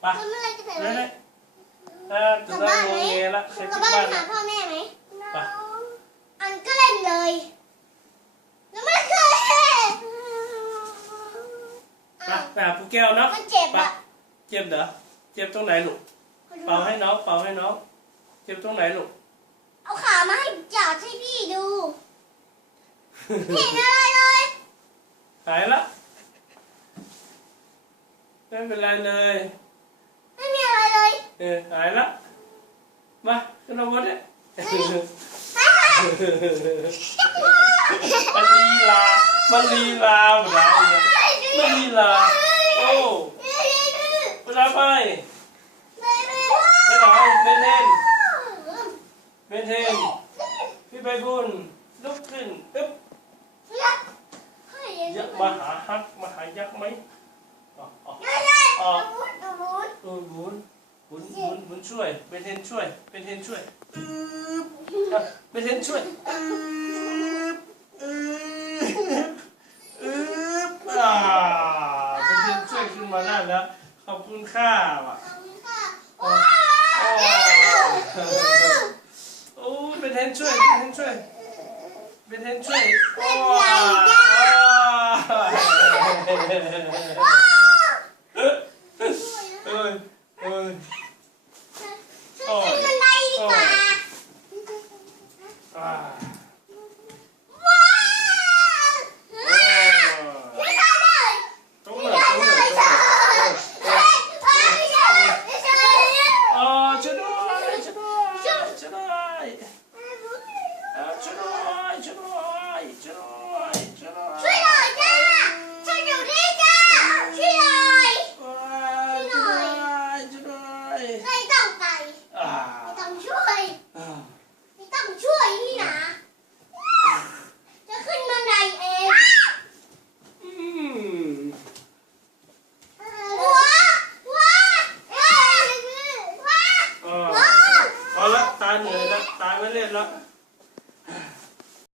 ไปแล้วเมื่อไหรจะไปเรื่ไหมอยๆอ่าถึงได้งงเงละเคยกลัที่บบ้านบ้านไปหาละพ่อแม่ไหมไปอันก็เล่นเลย แล้วไม่เคยเล่นไปไปหาปูแก้วเนาะมันเจ็บไปอะเจ็บเหรอเจ็บตรงไหนลูกเป่าให้น้องเป่าให้น้องเจ็บตรงไหนลูก เอาขามาให้จับให้พี่ดู เห็นอะไรเลย หายละไม่เป็นไรเลยไม่มีอะไร เลยเออหายละ มาขึ้นมาบนเนี่ยมันลีลา มันลีลาหมดแล้วเนี่ยมันลีลา โอ้เวลาไปไปไหนเบนเทนเบนเทนพี่ไปบุญลุกขึ้นอึ๊บยักษ์มาหาฮักมาหายักษ์ไหมอ๋ออ๋อเออหมุนหมุนหมุ นหมุนช่วยเบนเทนช่วยเบนเทนช่วยอึ๊บอะเบนเทนช่วยอึ๊บอึ๊บอึ๊บอ่าเบนเทนช่วยขึ้นมาได้แล้ว ขอบคุณค่าว่ะโอ้ยเป็นเทนช่วย เป็นเทนช่วย เป็นเทนช่วยโอ้เอ้ยเอ้ยเอ้ยอ่าตรงไหนตรงไหนตรงไหนอ๋อช่วยด้วยช่วยด้วยช่วยด้วยอ่าช่วยด้วยช่วยด้วยช่วยด้วยช่วยด้วย ช่วยหน่อยจ้าฉันอยู่นี่จ้าช่วยหน่อย ว้ายช่วยด้วยช่วยด้วย ไม่ต้องไป อ่า ไม่ต้องช่วย อ่า ไม่ต้องช่วยนี่นะจะขึ้นบันไดเอง อืม ว้าว้าว้า ตายเละตาเหนื่อยละตาไม่เล่นละ